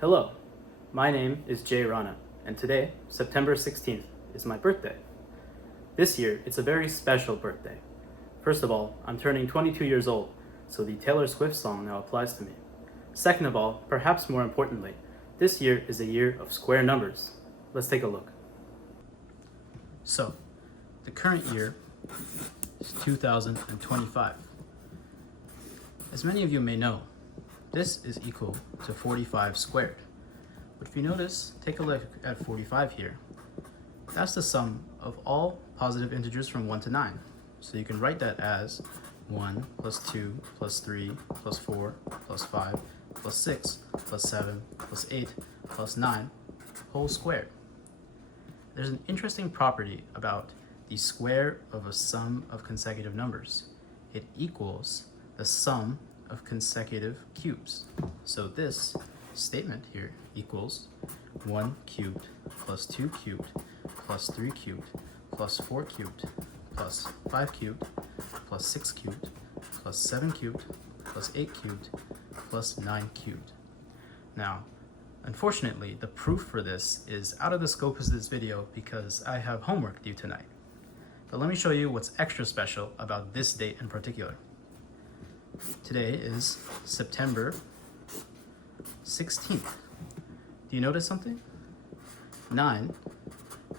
Hello, my name is Jay Rana, and today, September 16th, is my birthday. This year, it's a very special birthday. First of all, I'm turning 22 years old, so the Taylor Swift song now applies to me. Second of all, perhaps more importantly, this year is a year of square numbers. Let's take a look. So, the current year is 2025. As many of you may know, this is equal to 45 squared. But if you notice, take a look at 45 here. That's the sum of all positive integers from 1 to 9. So you can write that as 1 plus 2 plus 3 plus 4 plus 5 plus 6 plus 7 plus 8 plus 9 whole squared. There's an interesting property about the square of a sum of consecutive numbers. It equals the sum of consecutive cubes. So this statement here equals 1 cubed plus 2 cubed plus 3 cubed plus 4 cubed plus 5 cubed plus 6 cubed plus 7 cubed plus 8 cubed plus 9 cubed. Now, unfortunately, the proof for this is out of the scope of this video because I have homework due tonight. But let me show you what's extra special about this date in particular. Today is September 16th. Do you notice something? 9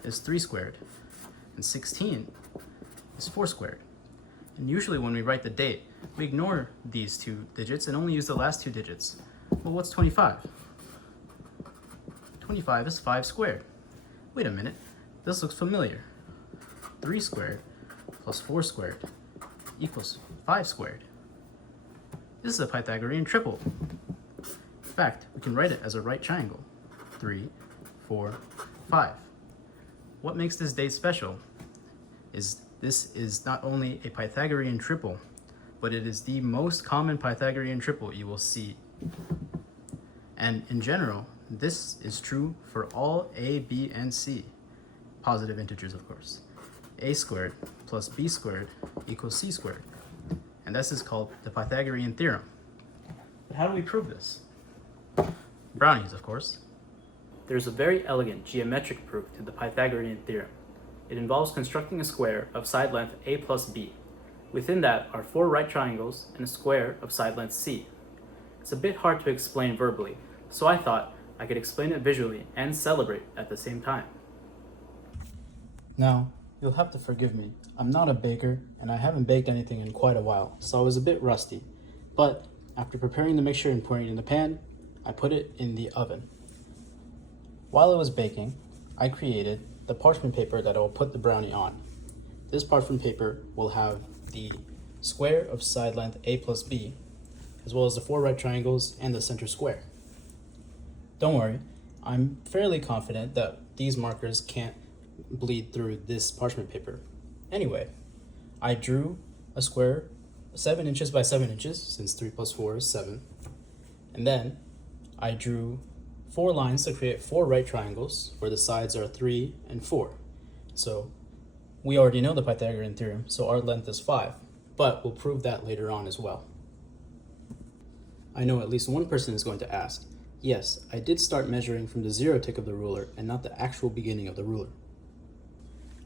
is 3 squared, and 16 is 4 squared. And usually when we write the date, we ignore these two digits and only use the last two digits. Well, what's 25? 25 is 5 squared. Wait a minute, this looks familiar. 3 squared plus 4 squared equals 5 squared. This is a Pythagorean triple. In fact, we can write it as a right triangle. 3, 4, 5. What makes this date special is this is not only a Pythagorean triple, but it is the most common Pythagorean triple you will see. And in general, this is true for all a, b, and c, positive integers of course. A squared plus b squared equals c squared. And this is called the Pythagorean theorem. But how do we prove this? Brownies, of course. There's a very elegant geometric proof to the Pythagorean theorem. It involves constructing a square of side length a plus b. Within that are 4 right triangles and a square of side length c. It's a bit hard to explain verbally, so I thought I could explain it visually and celebrate at the same time. Now, you'll have to forgive me. I'm not a baker, and I haven't baked anything in quite a while, so I was a bit rusty. But after preparing the mixture and pouring it in the pan, I put it in the oven. While it was baking, I created the parchment paper that I will put the brownie on. This parchment paper will have the square of side length a plus b, as well as the 4 right triangles and the center square. Don't worry, I'm fairly confident that these markers can't bleed through this parchment paper. Anyway, I drew a square 7 inches by 7 inches, since 3 plus 4 is 7. And then I drew 4 lines to create 4 right triangles where the sides are 3 and 4. So we already know the Pythagorean theorem, so our length is 5, but we'll prove that later on as well. I know at least one person is going to ask, yes, I did start measuring from the 0 tick of the ruler and not the actual beginning of the ruler.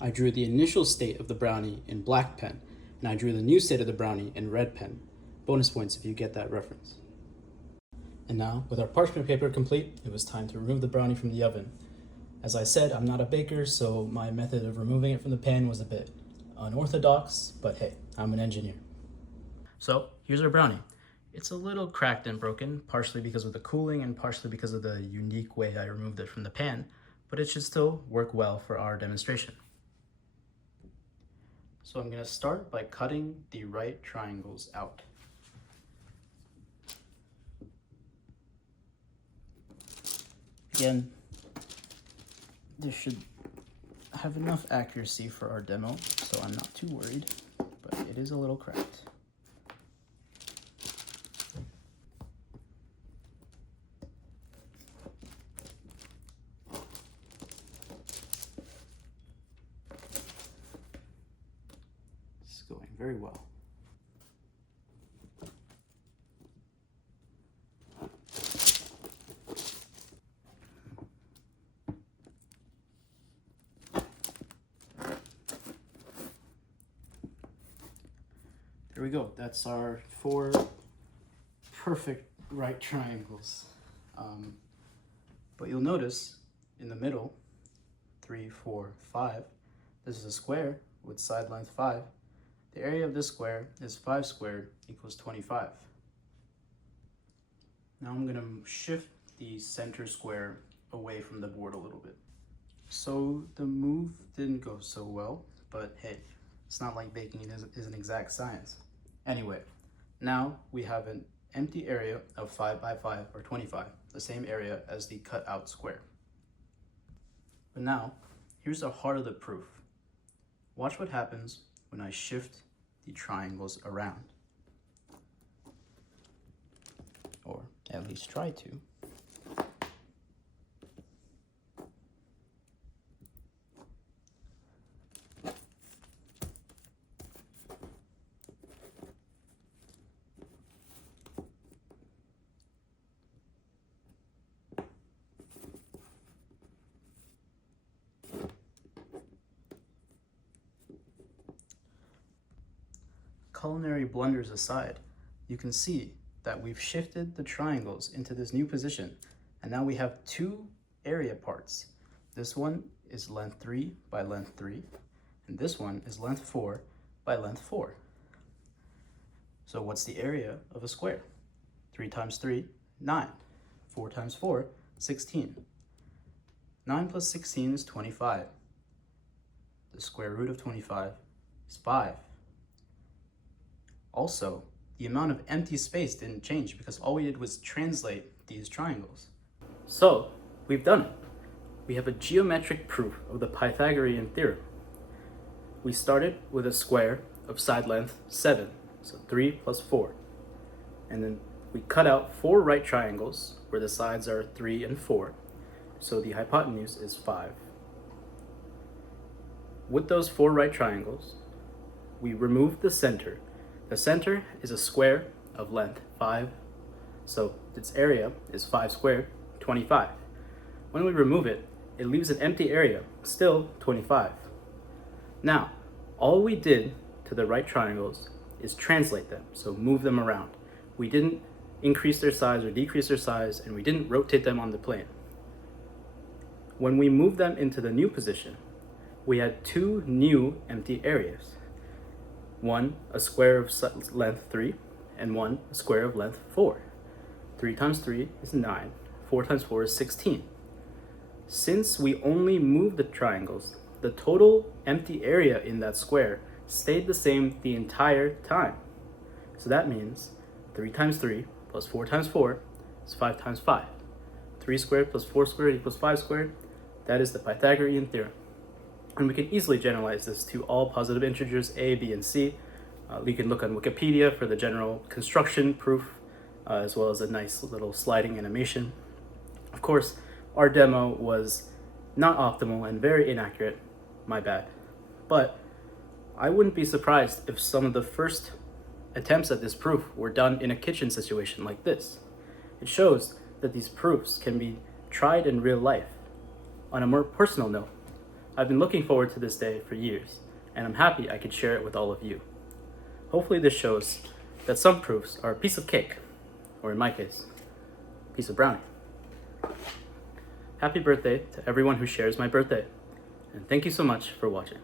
I drew the initial state of the brownie in black pen, and I drew the new state of the brownie in red pen. Bonus points if you get that reference. And now, with our parchment paper complete, it was time to remove the brownie from the oven. As I said, I'm not a baker, so my method of removing it from the pan was a bit unorthodox, but hey, I'm an engineer. So, here's our brownie. It's a little cracked and broken, partially because of the cooling and partially because of the unique way I removed it from the pan, but it should still work well for our demonstration. So I'm going to start by cutting the right triangles out. Again, this should have enough accuracy for our demo, so I'm not too worried, but it is a little cracked. It's going very well. we go. That's our 4 perfect right triangles. But you'll notice in the middle, 3, 4, 5, this is a square with side length 5. The area of this square is 5 squared equals 25. Now I'm going to shift the center square away from the board a little bit. So the move didn't go so well, but hey, it's not like baking is an exact science. Anyway, now we have an empty area of 5 by 5 or 25, the same area as the cut out square. But now, here's the heart of the proof. Watch what happens when I shift the triangles around. Or at least try to. Culinary blunders aside, you can see that we've shifted the triangles into this new position, and now we have 2 area parts. This one is length 3 by length 3, and this one is length 4 by length 4. So what's the area of a square? 3 times 3, 9. 4 times 4, 16. 9 plus 16 is 25. The square root of 25 is 5. Also, the amount of empty space didn't change because all we did was translate these triangles. So, we've done it. We have a geometric proof of the Pythagorean theorem. We started with a square of side length 7, so 3 plus 4. And then we cut out 4 right triangles where the sides are 3 and 4, so the hypotenuse is 5. With those 4 right triangles, we removed the center. The center is a square of length 5, so its area is 5 squared, 25. When we remove it, it leaves an empty area, still 25. Now, all we did to the right triangles is translate them, so move them around. We didn't increase their size or decrease their size, and we didn't rotate them on the plane. When we moved them into the new position, we had 2 new empty areas. One, a square of length 3, and one, a square of length 4. 3 times 3 is 9. 4 times 4 is 16. Since we only moved the triangles, the total empty area in that square stayed the same the entire time. So that means 3 times 3 plus 4 times 4 is 5 times 5. 3 squared plus 4 squared equals 5 squared. That is the Pythagorean theorem. And we can easily generalize this to all positive integers a, b, and c. You can look on Wikipedia for the general construction proof, as well as a nice little sliding animation. Of course, our demo was not optimal and very inaccurate, my bad. But I wouldn't be surprised if some of the first attempts at this proof were done in a kitchen situation like this. It shows that these proofs can be tried in real life. On a more personal note, I've been looking forward to this day for years, and I'm happy I could share it with all of you. Hopefully this shows that some proofs are a piece of cake, or in my case, a piece of brownie. Happy birthday to everyone who shares my birthday, and thank you so much for watching.